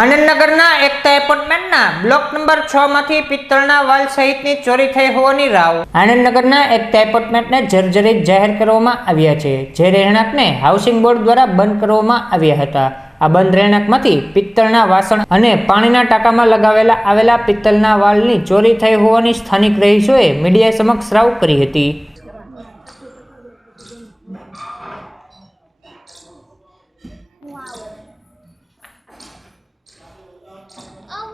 આનંદનગરના એકતા એપાર્ટમેન્ટના block number છ માંથી પિત્તળના વાલ સહિતની ચોરી થઈ હોવાની રાવ. આનંદનગરના એકતા એપાર્ટમેન્ટને જર્જરિત જાહેર કરવામાં આવ્યા છે, જે રહેણાંકને હાઉસિંગ બોર્ડ દ્વારા બંધ કરવામાં આવ્યા હતા. આ બંધ રહેણાંકમાંથી પિત્તળના વાસણ અને પાણીના ટાંકામાં લગાવેલા આવેલા પિત્તળના વાલની ચોરી થઈ હોવાની સ્થાનિક રહીશોએ મીડિયા સમક્ષ રાવ કરી હતી.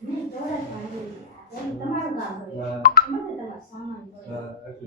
એક વાર મને થાય છે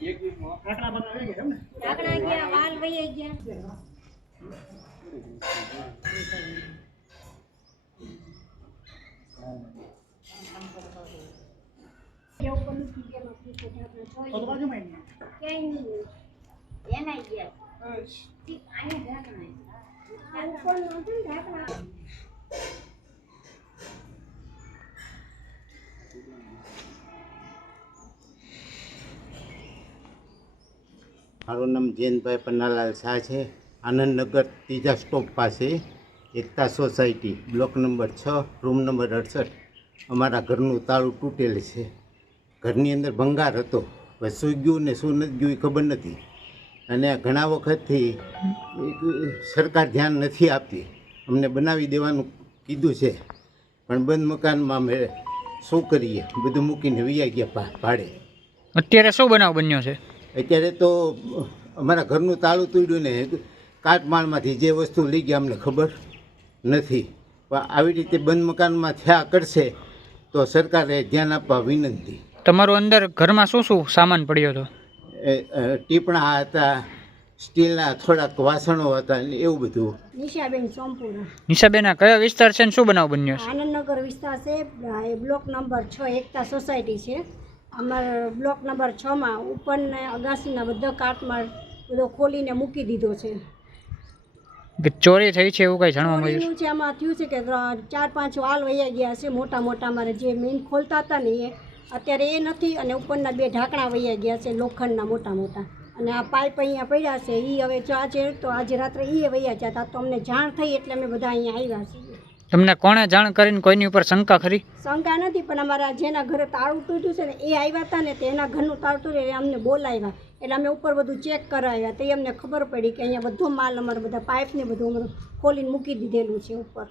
શું કરવાનું ન કરવાના ઢાંકણા ગયા વાલ વહી ગયા. એના ગયા. અહીંયા ઢાંકણા ઉપર નહોતું ને ઢાંકણા. મારું નામ જૈનભાઈ પન્નાલાલ શાહ છે. આનંદનગર ત્રીજા સ્ટોપ પાસે એકતા સોસાયટી, બ્લોક નંબર છ, રૂમ નંબર અડસઠ. અમારા ઘરનું તાળું તૂટેલ છે. ઘરની અંદર ભંગાર હતો. હવે શું ગયું ને શું નથી ગયું એ ખબર નથી. અને ઘણા વખતથી સરકાર ધ્યાન નથી આપતી. અમને બનાવી દેવાનું કીધું છે. પણ બંધ મકાનમાં અમે શું કરીએ? બધું મૂકીને વૈયા ગયા ભાડે. અત્યારે શું બનાવ બન્યો છે? અત્યારે તો અમારા ઘરનું તાળું તૂટ્યું ને કાટમાળમાંથી જે વસ્તુ લઈ ગયા અમને ખબર નથી. પણ આવી રીતે બંધ મકાનમાં થયા કરશે તો સરકારે ધ્યાન આપવા વિનંતી. તમારું અંદર ઘરમાં શું શું સામાન પડ્યો હતો? ટીપણા હતા સ્ટીલના થોડાક વાસણો હતા ને એવું બધું. નિશાબેન સોમપુરા. નિશાબેના કયો વિસ્તાર છે ને શું બનાવ બન્યો છે? આનંદનગર વિસ્તાર છે બ્લોક નંબર છ એકતા સોસાયટી છે. અમારા બ્લોક નંબર છમાં ઉપરને અગાસીના બધા કાર્ટમાં બધો ખોલીને મૂકી દીધો છે. ચોરી થઈ છે એવું કંઈ જાણવા મળ્યું છે? આમાં થયું છે કે ચાર પાંચ વાલ વૈયા ગયા છે મોટા મોટા મારે જે મેઇન ખોલતા હતા ને એ અત્યારે એ નથી અને ઉપરના બે ઢાંકણા વૈયા ગયા છે લોખંડના મોટા મોટા. અને આ પાઇપ અહીંયા પડ્યા છે એ હવે જો આજે તો આજે રાત્રે એ વૈયા જતા તો અમને જાણ થઈ એટલે અમે બધા અહીંયા આવ્યા છીએ. તમને કોણે જાણ કરીને કોઈની ઉપર શંકા ખરી શંકા નથી, પણ અમારા જેના ઘરે તાળું તૂટ્યું છે ને, એ આવ્યા હતા ને તેના ઘરનું તાળું તૂટ્યું એ અમને બોલાવ્યા. એટલે અમે ઉપર બધું ચેક કરાવ્યા. તે અમને ખબર પડી કે અહીંયા બધો માલ અમારો બધા પાઇપ ને બધું અમારું ખોલીને મૂકી દીધેલું છે ઉપર.